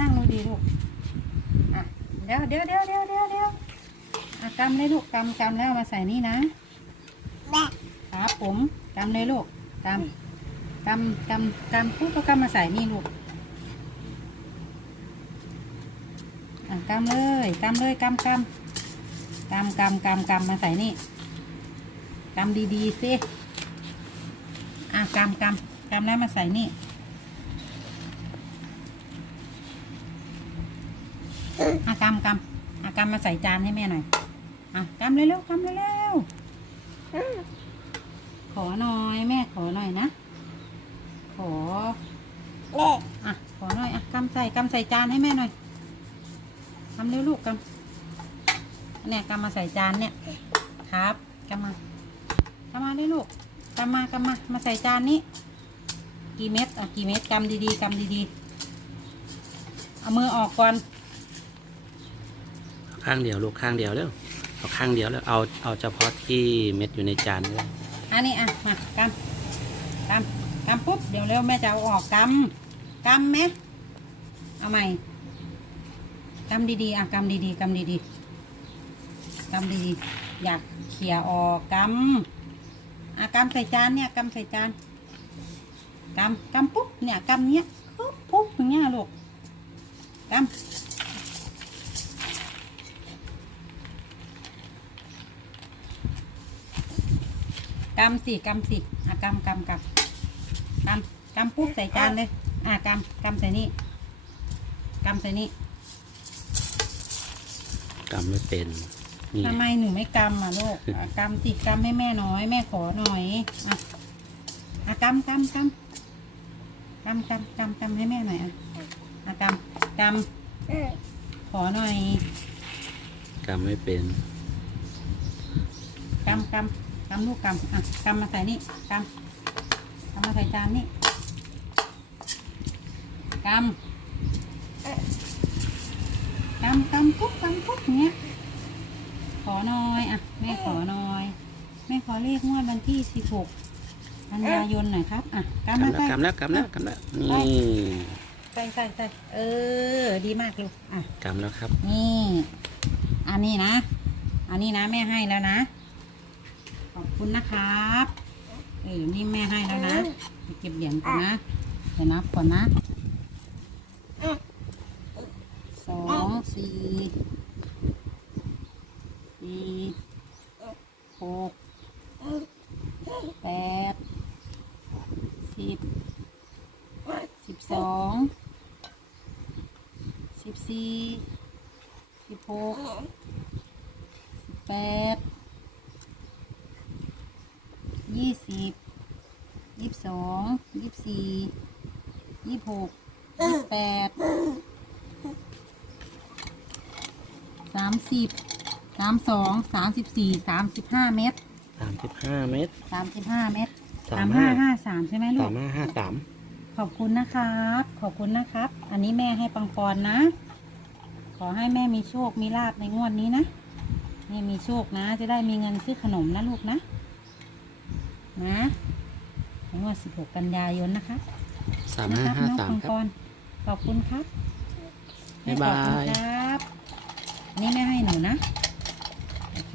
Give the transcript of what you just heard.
นั่งดูดีลูก อะ เดี๋ยวเดี๋ยวเดี๋ยวเดี๋ยวเดี๋ยวเดี๋ยวอะกำเลยลูกกำกำแล้วเอามาใส่นี่นะแบะครับผมกำเลยลูกกำกำกำกำปุ๊บก็กำมาใส่นี่ลูก อะกำเลยกำเลยกำกำกำกำกำกำมาใส่นี่กำดีๆสิ อะกำกำกำแล้วมาใส่นี่ อะกำกำอะกำมาใส่จานให้แม่หน่อยอะกำเร็วๆกำเร็วๆอืมขอหน่อยแม่ขอหน่อยนะขอแบะอะขอหน่อยอะกำใส่กำใส่จานให้แม่หน่อยกำเร็วลูกกำเนี่ยกำมาใส่จานเนี่ยครับกำมากำมาด้วยลูกกำมากำมามาใส่จานนี้ กี่เม็ดอะกี่เม็ดกำดีๆกำดีๆเอามือออกก่อน ข้างเดียวลูกข้างเดียวแล้วเอาข้างเดียวแล้วเอาเอาเฉพาะที่เม็ดอยู่ในจานเลยอันนี้อะมากำกำกำปุ๊บเดี๋ยวเร็วแม่จะเอาออกกำกำไหมเอาใหม่กำดีๆอะกำดีๆกำดีๆกำดีๆอยากเขี่ยออกกำอะกำใส่จานเนี่ยกำใส่จานกำกำปุ๊บเนี่ยกำเนี้ยปุ๊บปุ๊บอย่างเงี้ยลูกกำ กำสิกำสิอะกำกำกำกำกำปุ๊บใส่จานเลยอะกำกำใส่นี่กำใส่นี่กำไม่เป็นนี่ทำไมหนูไม่กำอะลูกอะกำติดกำให้แม่น้อย แม่ขอหน่อยอะอะกำกำกำกำกำกำกำให้แม่หน่อยอะอะกำกอืมำขอหน่อยกำไม่เป็นกำกำกำลูกกำอะกำมาใส่นี่กำกำมาใส่จานนี่กำกำกำปุ๊บกำปุ๊บอย่างเงี้ยขอหน่อยอะแม่ขอหน่อยแม่ขอเลขงวดวันที่สิบหกกันยายนหน่อยครับอะกำกำมาแล้วใส่กำแล้วกำแล้วกำแล้วนี่ใส่ใส่ใส่เออ ดีมากลูกอะกำแล้วครับ นี่ อันนี้นะ อันนี้นะแม่ให้แล้วนะ ขอบคุณนะครับเออนี่แม่ให้แล้วนะไปเก็บเหรียญก่อนนะเดี๋ยวนับก่อนนะสองสี่สี่หกแปดสิบสิบสองสิบสี่สิบหกสิบแปด ยี่สิบยี่สิบสองยี่สิบสี่ยี่สิบหกยี่สิบแปดสามสิบสามสองสามสิบสี่สามสิบห้าเมตรสามสิบห้าเมตรสามสิบห้าเมตรสาสามมห้าห้าห้าสามใช่ไหมลูสากมห้าห้าสามขอบคุณนะครับ ขอบคุณนะครับ อันนี้แม่ให้ปังปอนนะ ขอให้แม่มีโชคมีลาบในงวดนี้นะแม่มีโชคนะ จะได้มีเงินซื้อขนมนะลูกนะ นะในงวดสิบหกกันยายนนะคะสามนะห้าครับห้าน้องสามปังครัปบอนขอบคุณครับบ๊ายบายขอบคุณครับ นี่แม่ให้หนูนะ โอเค